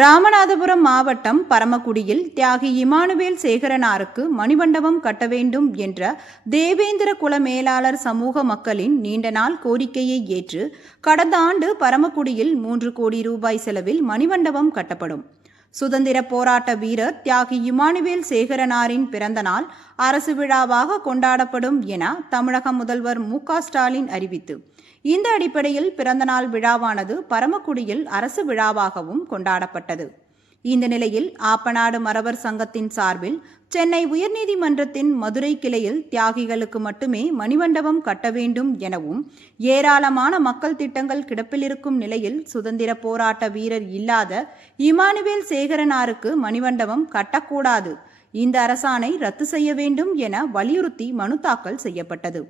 ராமநாதபுரம் மாவட்டம் பரமக்குடியில் தியாகி இமானுவேல் சேகரனாருக்கு மணிமண்டபம் கட்ட வேண்டும் என்ற தேவேந்திர குல மேலாளர் சமூக மக்களின் நீண்ட நாள் கோரிக்கையை ஏற்று கடந்த ஆண்டு பரமக்குடியில் மூன்று கோடி ரூபாய் செலவில் மணிமண்டபம் கட்டப்படும். சுதந்திர போராட்ட வீரர் தியாகி இமானுவேல் சேகரனாரின் பிறந்தநாள் அரசு விழாவாக கொண்டாடப்படும் என தமிழக முதல்வர் மு ஸ்டாலின் அறிவித்து. இந்த அடிப்படையில் பிறந்தநாள் விழாவானது பரமக்குடியில் அரசு விழாவாகவும் கொண்டாடப்பட்டது. இந்த நிலையில் ஆப்பநாடு மறவர் சங்கத்தின் சார்பில் சென்னை உயர்நீதிமன்றத்தின் மதுரை கிளையில் தியாகிகளுக்கு மட்டுமே மணிமண்டபம் கட்ட வேண்டும் எனவும் ஏராளமான மக்கள் திட்டங்கள் கிடப்பில் இருக்கும் நிலையில் சுதந்திர போராட்ட வீரர் இல்லாத இமானுவேல் சேகரனாருக்கு மணிமண்டபம் கட்டக்கூடாது. இந்த அரசாணை ரத்து செய்ய வேண்டும் என வலியுறுத்தி மனு தாக்கல் செய்யப்பட்டது.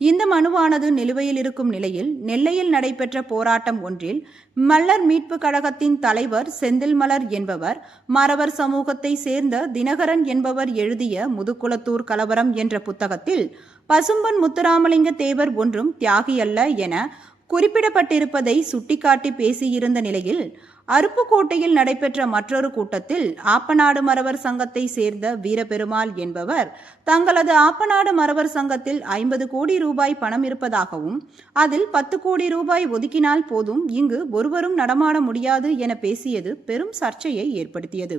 இந்த மனுவானது நிலுவையில் இருக்கும் நிலையில் நெல்லையில் நடைபெற்ற போராட்டம் ஒன்றில் மல்லர் மீட்பு கழகத்தின் தலைவர் செந்தில் மலர் என்பவர் மறவர் சமூகத்தை சேர்ந்த தினகரன் என்பவர் எழுதிய முதுகுளத்தூர் கலவரம் என்ற புத்தகத்தில் பசும்பன் முத்துராமலிங்க தேவர் ஒன்றும் தியாகி அல்ல என குறிப்பிடப்பட்டிருப்பதை சுட்டிக்காட்டி பேசியிருந்த நிலையில் அருப்புக்கோட்டையில் நடைபெற்ற மற்றொரு கூட்டத்தில் ஆப்பநாடு மறவர் சங்கத்தை சேர்ந்த வீரபெருமாள் என்பவர் தங்களது ஆப்பநாடு மறவர் சங்கத்தில் ஐம்பது கோடி ரூபாய் பணம் இருப்பதாகவும் அதில் பத்து கோடி ரூபாய் ஒதுக்கினால் போதும் இங்கு ஒருவரும் நடமாட முடியாது என பேசியது பெரும் சர்ச்சையை ஏற்படுத்தியது.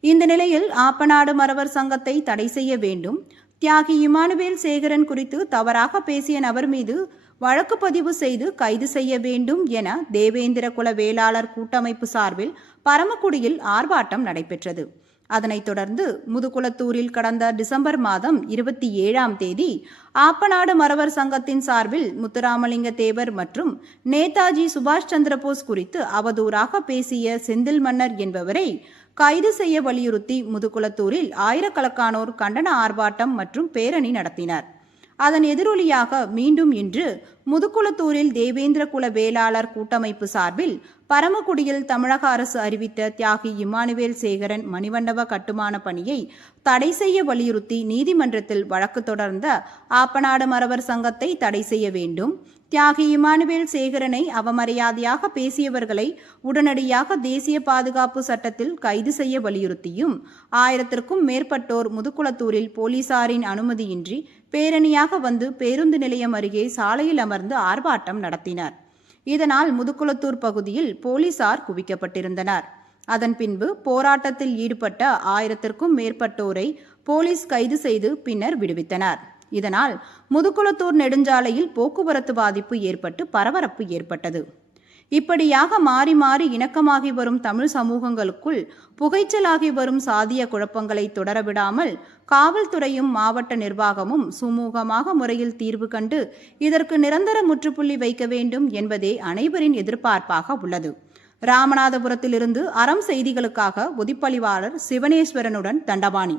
இந்த நிலையில் ஆப்பநாடு மறவர் சங்கத்தை தடை செய்ய வேண்டும் தியாகி இமானுவேல் சேகரன் குறித்து தவறாக பேசிய நபர் மீது வழக்கு பதிவு செய்து கைது செய்ய வேண்டும் என தேவேந்திர குல வேளாளர் கூட்டமைப்பு சார்பில் பரமக்குடியில் ஆர்ப்பாட்டம் நடைபெற்றது. அதனைத் தொடர்ந்து முதுகுளத்தூரில் கடந்த டிசம்பர் மாதம் இருபத்தி ஏழாம் தேதி ஆப்பநாடு மறவர் சங்கத்தின் சார்பில் முத்துராமலிங்க தேவர் மற்றும் நேதாஜி சுபாஷ் சந்திரபோஸ் குறித்து அவதூறாக பேசிய செந்தில் மன்னர் என்பவரை கைது செய்ய வலியுறுத்தி முதுகுளத்தூரில் ஆயிரக்கணக்கானோர் கண்டன ஆர்ப்பாட்டம் மற்றும் பேரணி நடத்தினர். அதன் எதிரொலியாக மீண்டும் இன்று முதுகுளத்தூரில் தேவேந்திர குல வேளாளர் கூட்டமைப்பு சார்பில் பரமக்குடியில் தமிழக அரசு அறிவித்த தியாகி இமானுவேல் சேகரன் மணிமண்டப கட்டுமான பணியை தடை செய்ய வலியுறுத்தி நீதிமன்றத்தில் வழக்கு தொடர்ந்த ஆப்பநாடு மறவர் சங்கத்தை தடை செய்ய வேண்டும். தியாகி இமானுவேல் சேகரனை அவமரியாதையாக பேசியவர்களை உடனடியாக தேசிய பாதுகாப்பு சட்டத்தில் கைது செய்ய வலியுறுத்தியும் ஆயிரத்திற்கும் மேற்பட்டோர் முதுகுளத்தூரில் போலீசாரின் அனுமதியின்றி பேரணியாக வந்து பேருந்து நிலையம் அருகே சாலையில் அமர்ந்து ஆர்ப்பாட்டம் நடத்தினர். இதனால் முதுகுளத்தூர் பகுதியில் போலீசார் குவிக்கப்பட்டிருந்தனர். அதன் பின்பு போராட்டத்தில் ஈடுபட்ட ஆயிரத்திற்கும் மேற்பட்டோரை போலீஸ் கைது செய்து பின்னர் விடுவித்தனர். இதனால் முதுகுளத்தூர் நெடுஞ்சாலையில் போக்குவரத்து பாதிப்பு ஏற்பட்டு பரபரப்பு ஏற்பட்டது. இப்படியாக மாறி மாறி இணக்கமாகி வரும் தமிழ் சமூகங்களுக்குள் புகைச்சலாகி வரும் சாதிய குழப்பங்களை தொடரவிடாமல் காவல்துறையும் மாவட்ட நிர்வாகமும் சுமூகமாக முறையில் தீர்வு கண்டு இதற்கு நிரந்தர முற்றுப்புள்ளி வைக்க வேண்டும் என்பதே அனைவரின் எதிர்பார்ப்பாக உள்ளது. ராமநாதபுரத்திலிருந்து அறம் செய்திகளுக்காக ஒதிப்பளிவாளர் சிவனேஸ்வரனுடன் தண்டபாணி.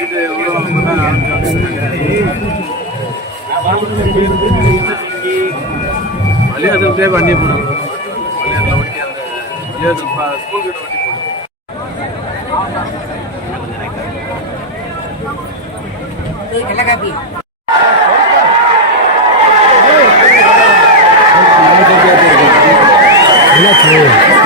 இது மலையாளத்தில் போய் வண்டி மலையாளத்தில் ஒட்டி அந்த ஸ்கூல் கிட்ட வண்டி போடும் Yeah.